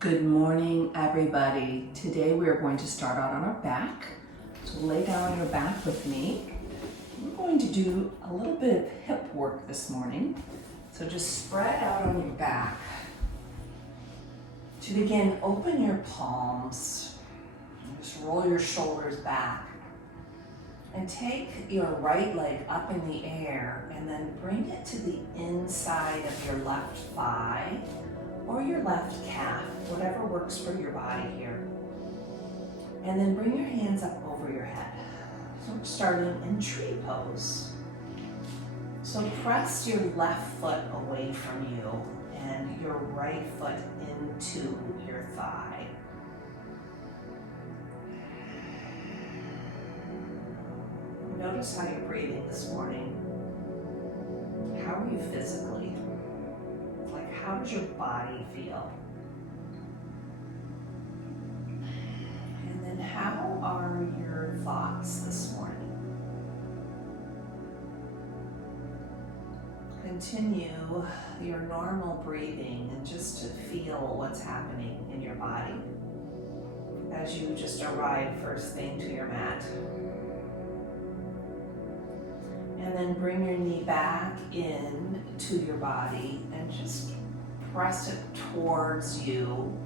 Good morning, everybody. Today we are going to start out on our back. So lay down on your back with me. We're going to do a little bit of hip work this morning. So just spread out on your back. To begin, open your palms. And just roll your shoulders back. And take your right leg up in the air and then bring it to the inside of your left thigh or your left calf, whatever works for your body here. And then bring your hands up over your head. So we're starting in tree pose. So press your left foot away from you and your right foot into your thigh. Notice how you're breathing this morning. How are you physically? How does your body feel? And then how are your thoughts this morning? Continue your normal breathing and just to feel what's happening in your body as you just arrive first thing to your mat. And then bring your knee back in to your body and just press it towards you.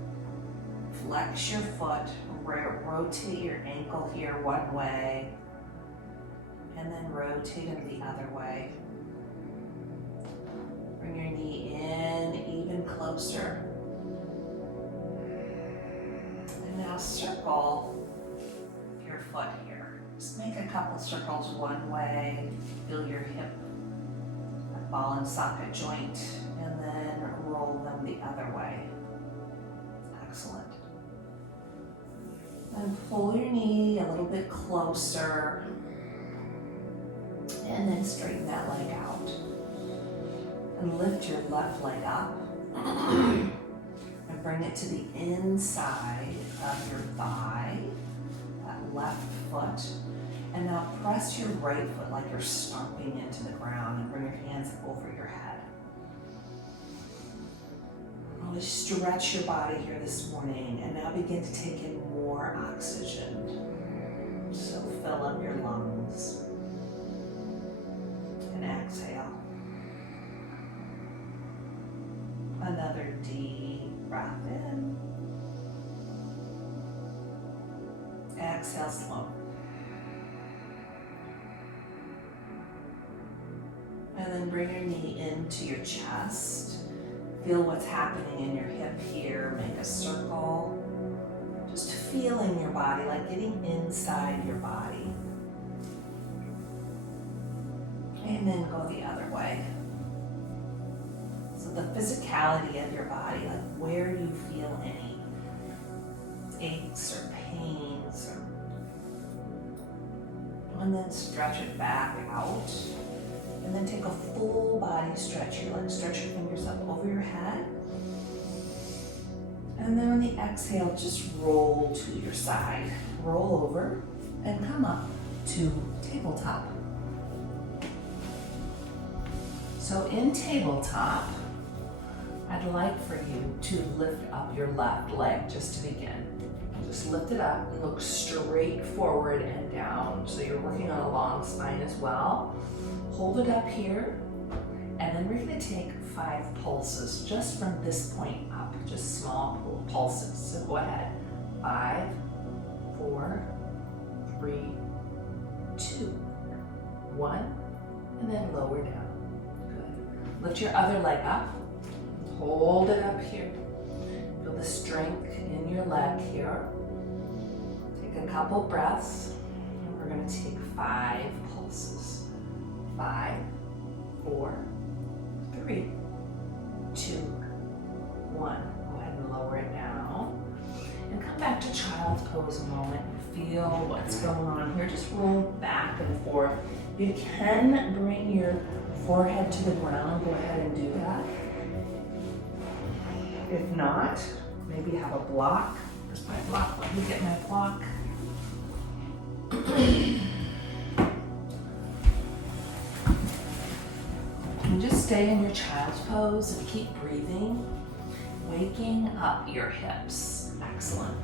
Flex your foot, rotate your ankle here one way, and then rotate it the other way. Bring your knee in even closer. And now circle your foot here. Just make a couple circles one way, feel your hip, ball and socket joint, and then roll them the other way. Excellent. And pull your knee a little bit closer, and then straighten that leg out. And lift your left leg up, and bring it to the inside of your thigh, that left foot. And now press your right foot like you're stomping into the ground and bring your hands over your head. Really stretch your body here this morning and now begin to take in more oxygen. So fill up your lungs and exhale. Another deep breath in. Exhale slow. And then bring your knee into your chest. Feel what's happening in your hip here. Make a circle. Just feeling your body, like getting inside your body. And then go the other way. So the physicality of your body, like where do you feel any aches or pains? And then stretch it back out. And then take a full body stretch here, like stretch your fingers up over your head. And then on the exhale, just roll to your side. Roll over and come up to tabletop. So in tabletop, I'd like for you to lift up your left leg just to begin. Just lift it up and look straight forward and down. So you're working on a long spine as well. Hold it up here, and then we're going to take 5 pulses just from this point up, just small pulses. So go ahead. 5, 4, 3, 2, 1, and then lower down. Good. Lift your other leg up. Hold it up here. Feel the strength in your leg here. Take a couple breaths, and we're going to take 5 pulses. 5, 4, 3, 2, 1. Go ahead and lower it down. And come back to child's pose a moment. Feel what's going on here. Just roll back and forth. You can bring your forehead to the ground. Go ahead and do that. If not, maybe have a block. Where's my block? Let me get my block. And just stay in your child's pose and keep breathing. waking up your hips. Excellent.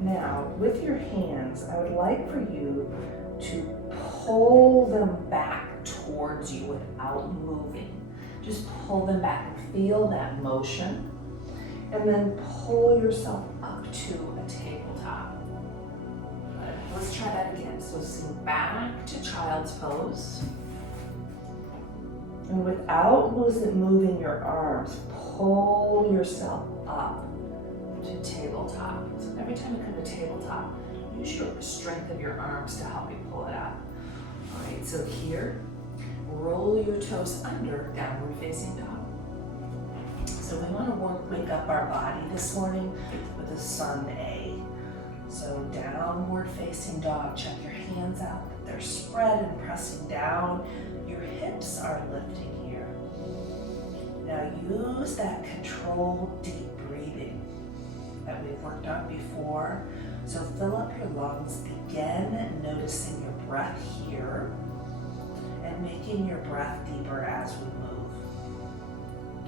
Now, with your hands, I would like for you to pull them back towards you without moving. Just pull them back and feel that motion. And then pull yourself up to a tabletop. Good. Let's try that again. So sink back to child's pose. And without moving your arms, pull yourself up to tabletop. So every time you come to tabletop, use your strength of your arms to help you pull it up. All right, so here, roll your toes under, downward facing dog. So we want to wake up our body this morning with a sun A. So downward facing dog, check your hands out, that they're spread and pressing down. Your hips are lifting here. Now use that controlled deep breathing that we've worked on before. So fill up your lungs, begin noticing your breath here and making your breath deeper as we move.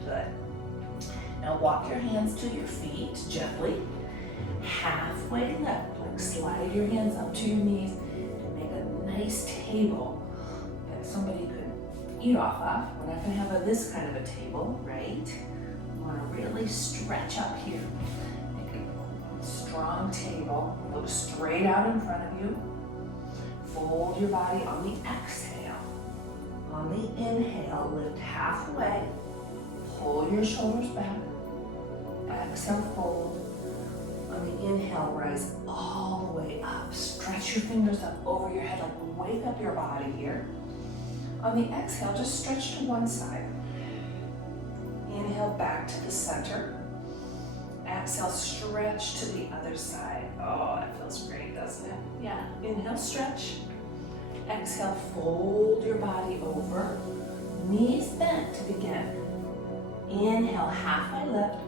Good. Now walk your hands to your feet gently, halfway left, like slide your hands up to your knees and make a nice table that somebody could eat off of. We're not gonna have this kind of a table, right? You wanna really stretch up here. Make a strong table, look straight out in front of you. Fold your body on the exhale. On the inhale, lift halfway, pull your shoulders back. Exhale, fold. On the inhale, rise all the way up. Stretch your fingers up over your head, like wake up your body here. On the exhale, just stretch to one side. Inhale back to the center. Exhale, stretch to the other side. Oh, that feels great, doesn't it? Yeah, inhale, stretch. Exhale, fold your body over. Knees bent to begin. Inhale, halfway lift.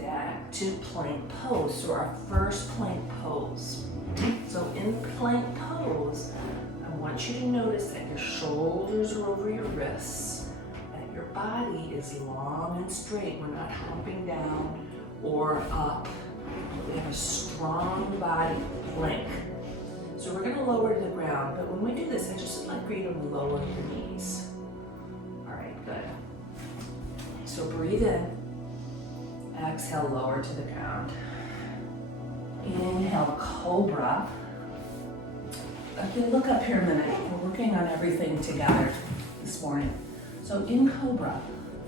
Back to plank pose, so our first plank pose. So in plank pose, I want you to notice that your shoulders are over your wrists, that your body is long and straight. We're not humping down or up. We have a strong body plank. So we're gonna lower to the ground, but when we do this, I just like for you to lower your knees. All right, good. So breathe in. Exhale, lower to the ground. Inhale, Cobra. Okay, look up here a minute. We're working on everything together this morning. So in Cobra,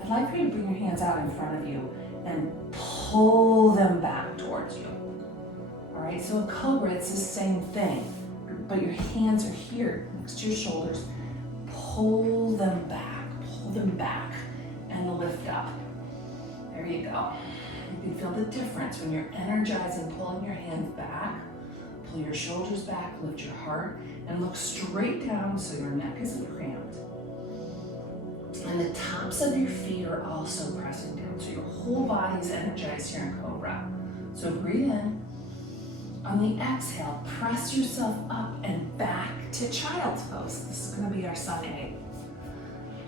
I'd like for you to bring your hands out in front of you and pull them back towards you. All right, so in Cobra, it's the same thing, but your hands are here next to your shoulders. Pull them back, and lift up. There you go. You can feel the difference when you're energized and pulling your hands back. Pull your shoulders back, lift your heart, and look straight down so your neck isn't cramped. And the tops of your feet are also pressing down, so your whole body is energized here in Cobra. So breathe in. On the exhale, press yourself up and back to child's pose. This is going to be our sun A.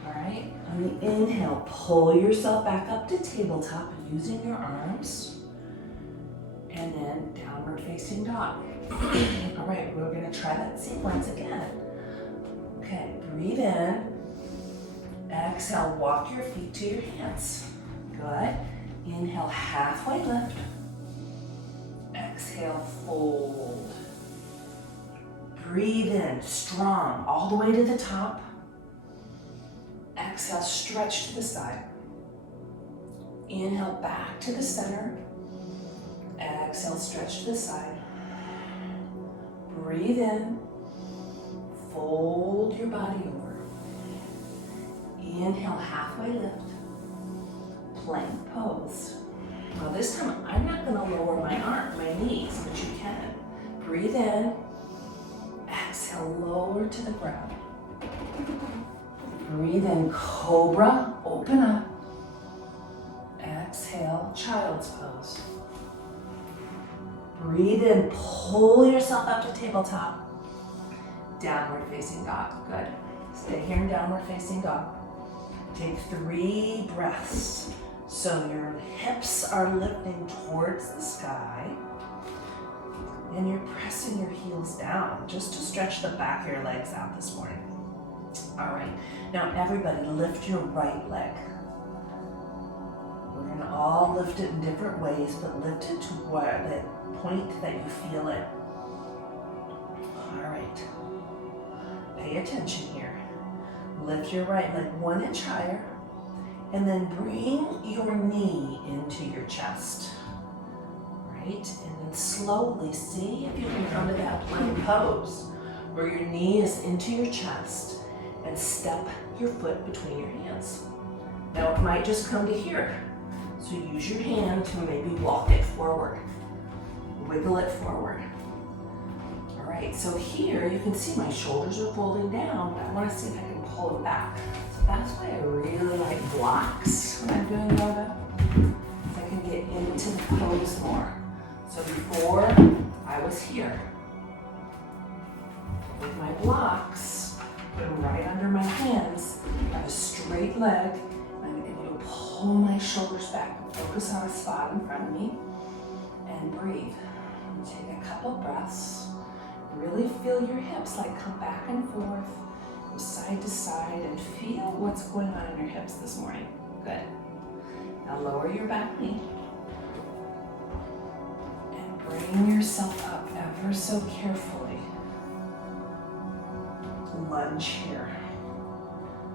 All right, on the inhale, pull yourself back up to tabletop using your arms, and then downward facing dog. All right, we're gonna try that sequence again. Okay, breathe in, exhale, walk your feet to your hands. Good, inhale, halfway lift, exhale, fold. Breathe in, strong, all the way to the top. Exhale, stretch to the side. Inhale, back to the center. Exhale, stretch to the side. Breathe in. Fold your body over. Inhale, halfway lift. Plank pose. Now this time, I'm not going to lower my knees, but you can. Breathe in. Exhale, lower to the ground. Breathe in, Cobra, open up. Exhale, child's pose. Breathe in, pull yourself up to tabletop. Downward facing dog, good. Stay here in downward facing dog. Take 3 breaths. So your hips are lifting towards the sky and you're pressing your heels down just to stretch the back of your legs out this morning. All right, now everybody lift your right leg. We're gonna all lift it in different ways, but lift it to where the point that you feel it. All right, pay attention here. Lift your right leg 1 inch higher and then bring your knee into your chest, right? And then slowly see if you can come to that plank pose where your knee is into your chest and step your foot between your hands. Now it might just come to here. So use your hand to maybe walk it forward, wiggle it forward. All right, so here you can see my shoulders are folding down, but I wanna see if I can pull them back. So that's why I really like blocks when I'm doing yoga. So I can get into the pose more. So before I was here with my blocks, put them right under my hands, I have a straight leg, and I'm able to pull my shoulders back, focus on a spot in front of me, and breathe. And take a couple breaths. Really feel your hips like come back and forth, go side to side, and feel what's going on in your hips this morning. Good. Now lower your back knee. And bring yourself up ever so carefully. Lunge here.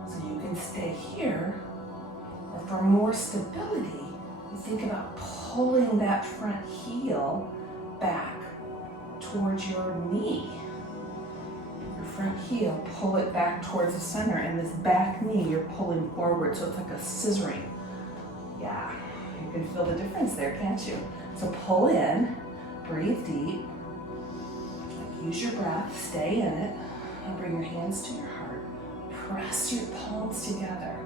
So you can stay here, or for more stability, you think about pulling that front heel back towards your knee. Your front heel, pull it back towards the center, and this back knee you're pulling forward, so it's like a scissoring. Yeah, you can feel the difference there, can't you? So pull in, breathe deep, use your breath, stay in it, and bring your hands to your heart. Press your palms together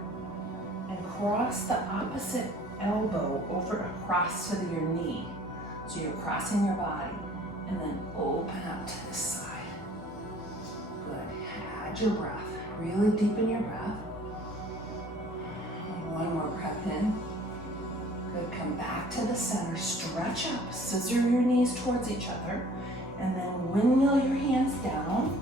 and cross the opposite elbow over across to your knee. So you're crossing your body. And then open up to the side. Good. Add your breath. Really deepen your breath. And 1 more breath in. Good. Come back to the center. Stretch up. Scissor your knees towards each other. And then windmill your hands down.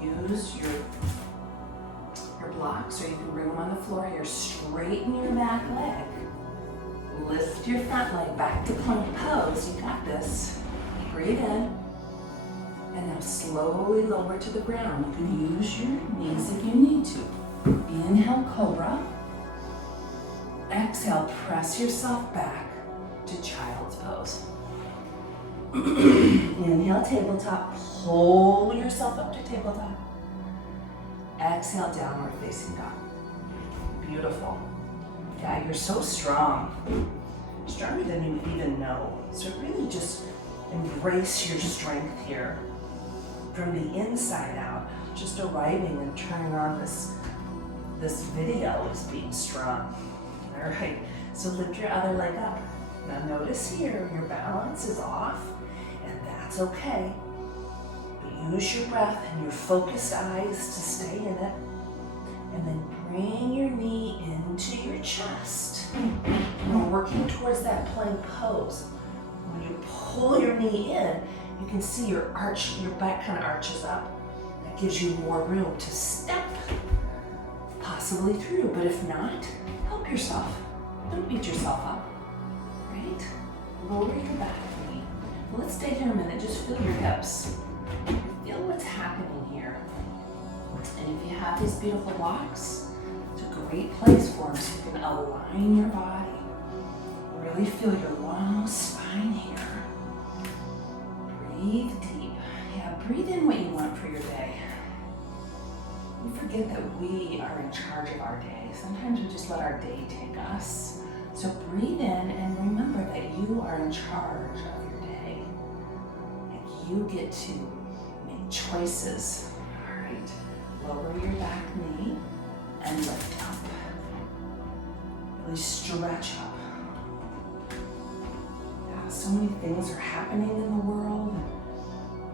You can use your blocks, or you can bring them on the floor here. Straighten your back leg. Lift your front leg back to plank pose. You got this. Breathe in, and now slowly lower to the ground. You can use your knees if you need to. Inhale, Cobra. Exhale, press yourself back to child's pose. Inhale, tabletop. Pull yourself up to tabletop. Exhale, downward facing dog. Beautiful. Yeah, you're so strong. Stronger than you even know. So really just embrace your strength here from the inside out. Just arriving and turning on this video is being strong. All right, so lift your other leg up. Now notice here, your balance is off, and that's okay. But use your breath and your focused eyes to stay in it. And then bring your knee into your chest. And we're working towards that plank pose. When you pull your knee in, you can see your back kind of arches up. That gives you more room to step possibly through, but if not, help yourself. Don't beat yourself up, right? Lower your back knee. Well, let's stay here a minute, just feel your hips. Feel what's happening here. And if you have these beautiful blocks, it's a great place for them so you can align your body. Really feel your long spine here. Breathe deep. Yeah, breathe in what you want for your day. We forget that we are in charge of our day. Sometimes we just let our day take us. So breathe in and remember that you are in charge of your day. And you get to make choices. All right. Lower your back knee and lift up. Really stretch up. So many things are happening in the world,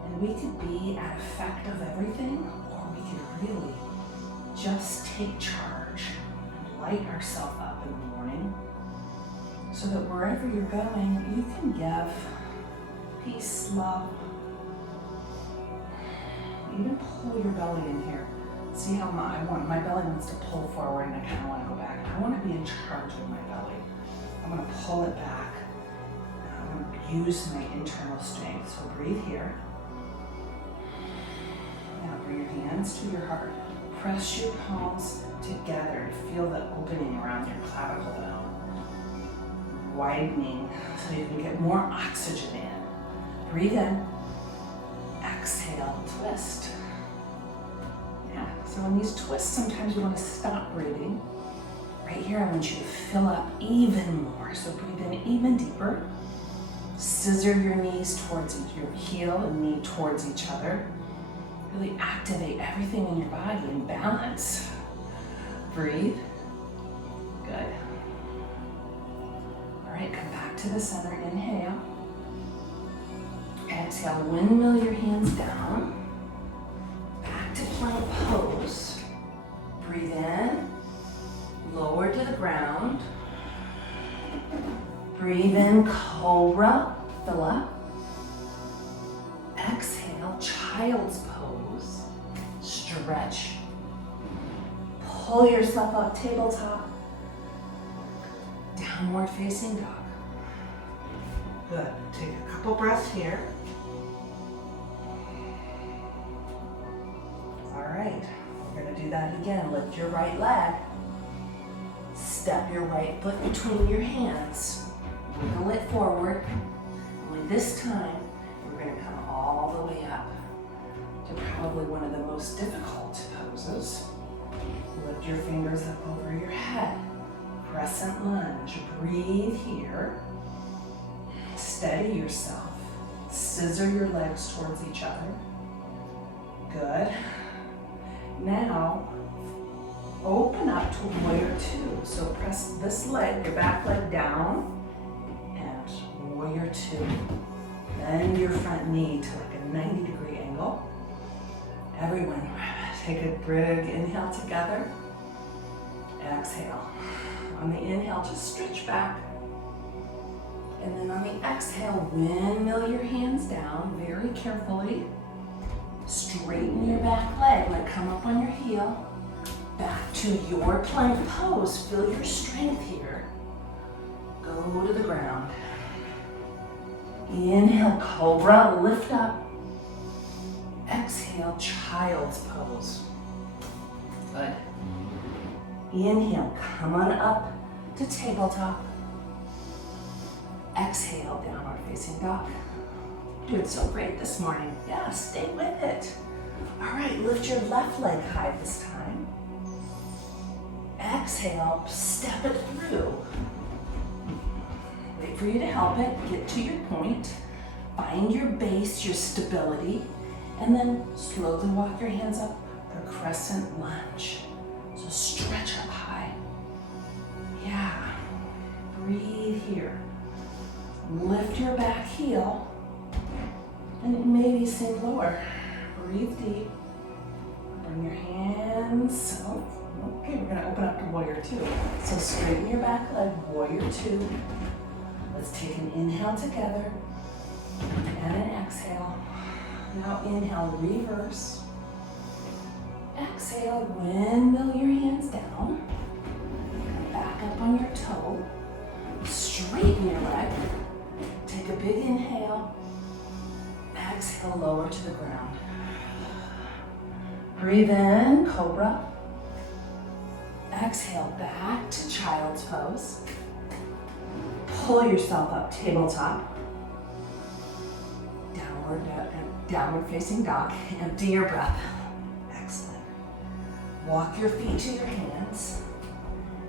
and we could be at effect of everything, or we could really just take charge light ourselves up in the morning so that wherever you're going, you can give peace, love. Even pull your belly in here. See how my belly wants to pull forward and I kind of want to go back. I want to be in charge of my belly. I'm going to pull it back. And I'm going to use my internal strength. So breathe here. Now bring your hands to your heart. Press your palms together to feel the opening around your clavicle bone. Widening so you can get more oxygen in. Breathe in. Exhale, twist. Yeah, so in these twists, sometimes you want to stop breathing. Right here, I want you to fill up even more. So breathe in even deeper. Scissor your knees towards your heel and knee towards each other. Really activate everything in your body and balance. Breathe. Good. All right, come back to the center. Inhale. Exhale, windmill your hands down. Back to plank pose. Breathe in. Lower to the ground. Breathe in, Cobra. Fill up. Exhale, child's pose. Stretch. Pull yourself up, tabletop. Downward facing dog. Good. Take a couple breaths here. All right. We're going to do that again. Lift your right leg. Step your right foot between your hands. Wiggle it forward. Only this time, we're going to come all the way up to probably one of the most difficult poses. Lift your fingers up over your head. Crescent lunge. Breathe here. Steady yourself. Scissor your legs towards each other. Good. Now, open up to warrior two. So press this leg, your back leg down, and warrior two. Bend your front knee to like a 90-degree angle. Everyone, take a big inhale together. Exhale. On the inhale, just stretch back. And then on the exhale, windmill your hands down very carefully. Straighten your back leg, like come up on your heel. Back to your plank pose. Feel your strength here. Go to the ground. Inhale, Cobra, lift up. Exhale, child's pose. Good. Inhale, come on up to tabletop. Exhale, downward facing dog. Doing so great this morning. Yeah, stay with it. All right, lift your left leg high this time. Exhale, step it through. Wait for you to help it, get to your point. Find your base, your stability, and then slowly walk your hands up for crescent lunge. So stretch up high. Yeah, breathe here. Lift your back heel, and maybe sink lower. Breathe deep. Bring your hands. Oh, okay, we're gonna open up to warrior two. So straighten your back leg, warrior two. Let's take an inhale together and an exhale. Now inhale, reverse. Exhale, windmill your hands down. Come back up on your toe. Straighten your leg. Take a big inhale. Exhale, lower to the ground. Breathe in, Cobra. Exhale, back to child's pose. Pull yourself up, tabletop. Downward facing dog. Empty your breath. Excellent. Walk your feet to your hands.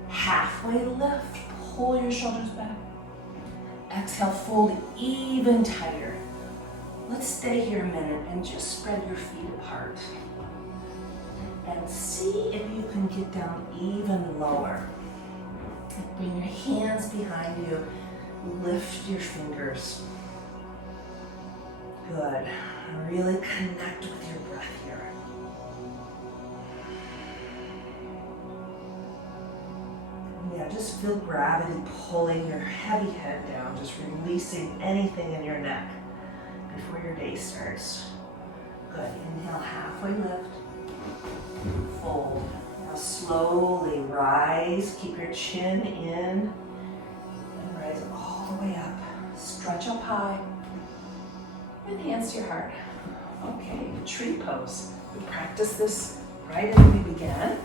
Halfway lift, pull your shoulders back. Exhale, fold even tighter. Let's stay here a minute and just spread your feet apart. And see if you can get down even lower. Bring your hands behind you. Lift your fingers. Good. Really connect with your breath here. just feel gravity pulling your heavy head down, just releasing anything in your neck before your day starts. Good. Inhale, halfway lift. Fold. Now slowly rise. Keep your chin in. And rise all the way up. Stretch up high. And hands to your heart. Okay, tree pose. We practiced this right as we began.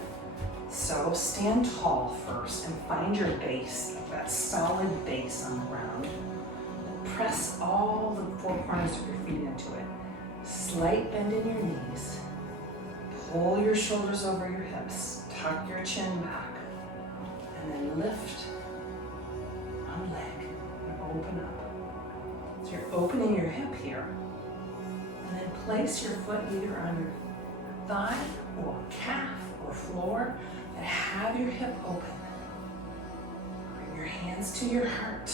So stand tall first and find your base, that solid base on the ground. And press all the four corners of your feet into it. Slight bend in your knees. Pull your shoulders over your hips. Tuck your chin back. And then lift one leg and open up. So you're opening your hip here. And then place your foot either on your thigh or calf or floor and have your hip open. Bring your hands to your heart.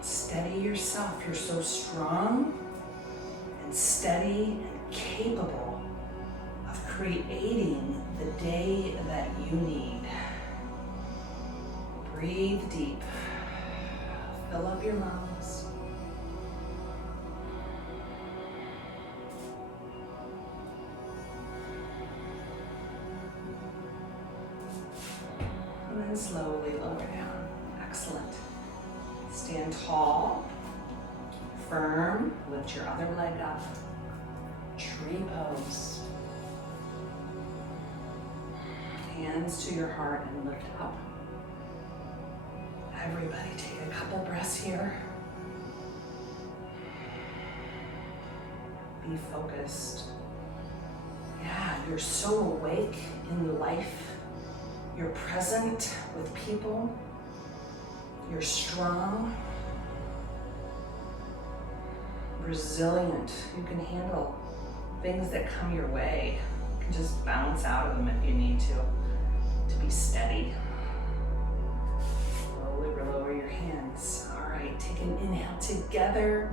Steady yourself. You're so strong and steady and capable of creating the day that you need. Breathe deep. Fill up your lungs. And then slowly lower down. Excellent. Stand tall, firm, lift your other leg up. Tree pose. Hands to your heart and lift up. Everybody take a couple breaths here. Be focused. Yeah, you're so awake in life. You're present with people. You're strong, resilient. You can handle things that come your way. You can just bounce out of them if you need to be steady. Slowly lower your hands. All right, take an inhale together.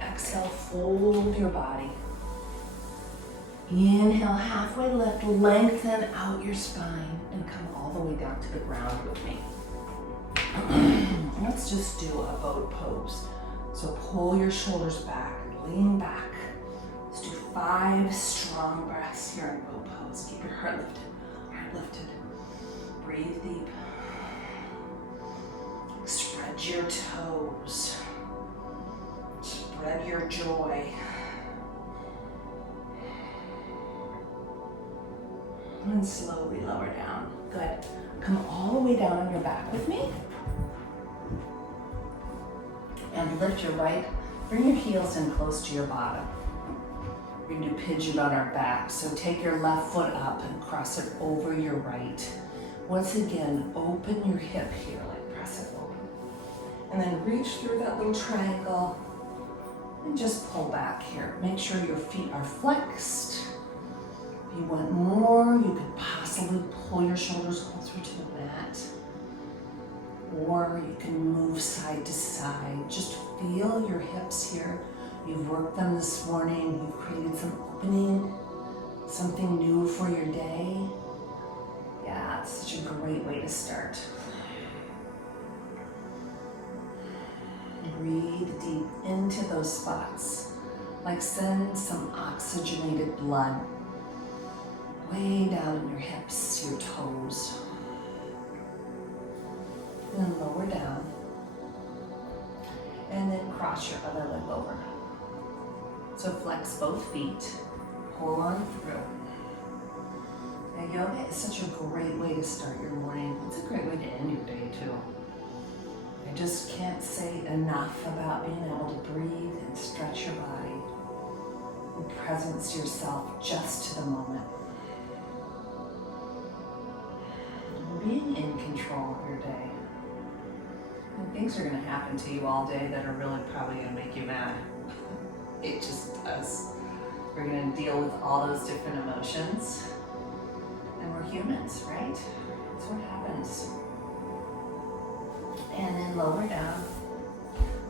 Exhale, fold your body. Inhale, halfway lift, lengthen out your spine and come all the way down to the ground with me. Let's just do a boat pose. So pull your shoulders back, lean back. Let's do 5 strong breaths here in boat pose. Keep your heart lifted, heart lifted. Breathe deep. Spread your toes. Spread your joy. And slowly lower down. Good. Come all the way down on your back with me. And lift your right, bring your heels in close to your bottom. We're gonna do pigeon on our back. So take your left foot up and cross it over your right. Once again, open your hip here, like press it open. And then reach through that little triangle and just pull back here. Make sure your feet are flexed. If you want more, you could possibly pull your shoulders closer to the mat. Or you can move side to side. Just feel your hips here. You've worked them this morning. You've created some opening, something new for your day. Yeah, it's such a great way to start. Breathe deep into those spots. Like send some oxygenated blood way down in your hips, your toes. And then lower down. And then cross your other leg over. So flex both feet. Pull on through. Now yoga is such a great way to start your morning. It's a great way to end your day too. I just can't say enough about being able to breathe and stretch your body. And presence yourself just to the moment. And being in control of your day. And things are going to happen to you all day that are really probably going to make you mad. It just does. We're going to deal with all those different emotions. And we're humans, right? That's what happens. And then lower down.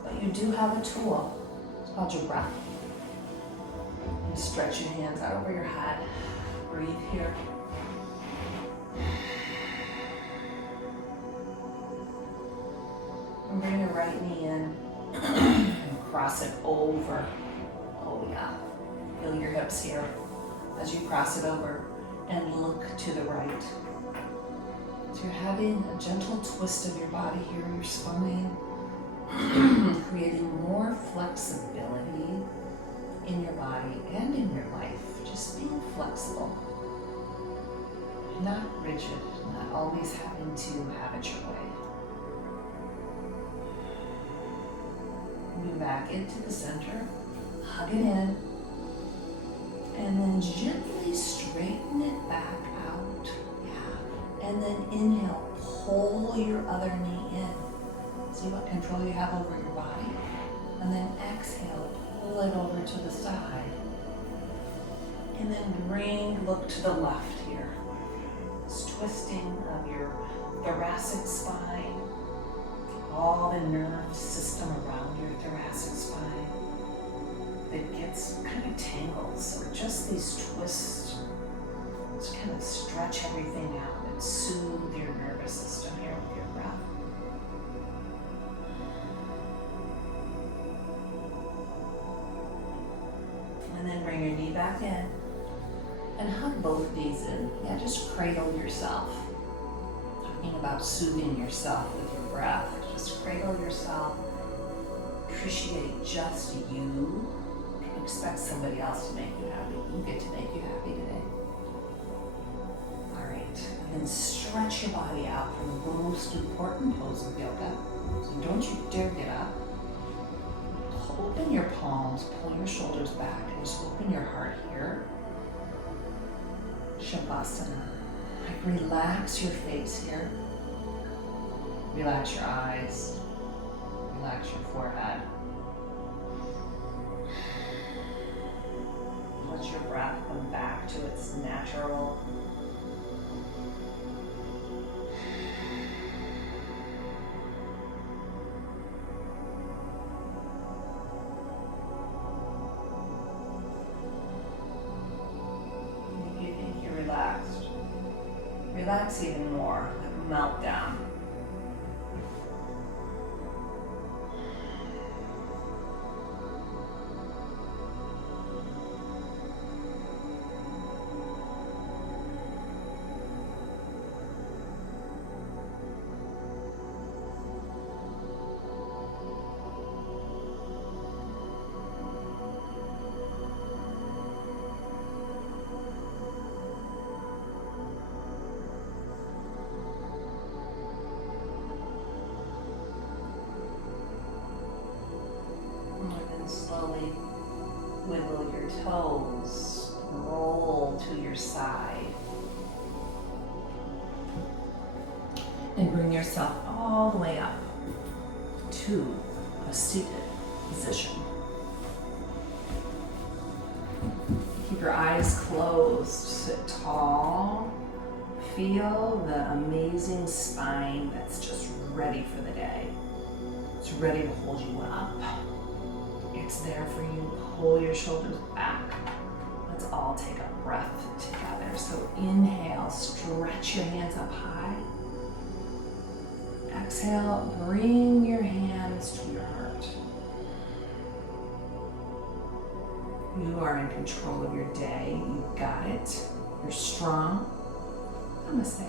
But you do have a tool. It's called your breath. And stretch your hands out over your head. Breathe here. right knee in and cross it over. Oh yeah. Feel your hips here as you cross it over and look to the right. So you're having a gentle twist of your body here, your spine, creating more flexibility in your body and in your life. Just being flexible, not rigid, not always having to have it your way. Move back into the center, hug it in, and then gently straighten it back out. Yeah. And then inhale, pull your other knee in. See what control you have over your body. And then exhale, pull it over to the side. And then look to the left here. This twisting of your thoracic spine, all the nerve system around your thoracic spine that gets kind of tangled. So just these twists, just kind of stretch everything out and soothe your nervous system here with your breath. And then bring your knee back in and hug both knees in. Yeah, just cradle yourself. Talking about soothing yourself with your breath. Just cradle yourself. Appreciate just you. Don't expect somebody else to make you happy. You get to make you happy today. All right, and then stretch your body out from the most important pose of yoga. So don't you dare get up. Open your palms, pull your shoulders back, and just open your heart here. Shavasana. Like relax your face here. Relax your eyes. Relax your forehead. Let your breath come back to its natural. If you think you're relaxed, relax even more, like melt down. Slowly wiggle your toes, roll to your side, and bring yourself all the way up to a seated position. Keep your eyes closed, sit tall, feel the amazing spine that's just ready for the day. It's ready to hold you up. It's there for you. Pull your shoulders back. Let's all take a breath together. So inhale, stretch your hands up high. Exhale, bring your hands to your heart. You are in control of your day. You got it. You're strong. Namaste.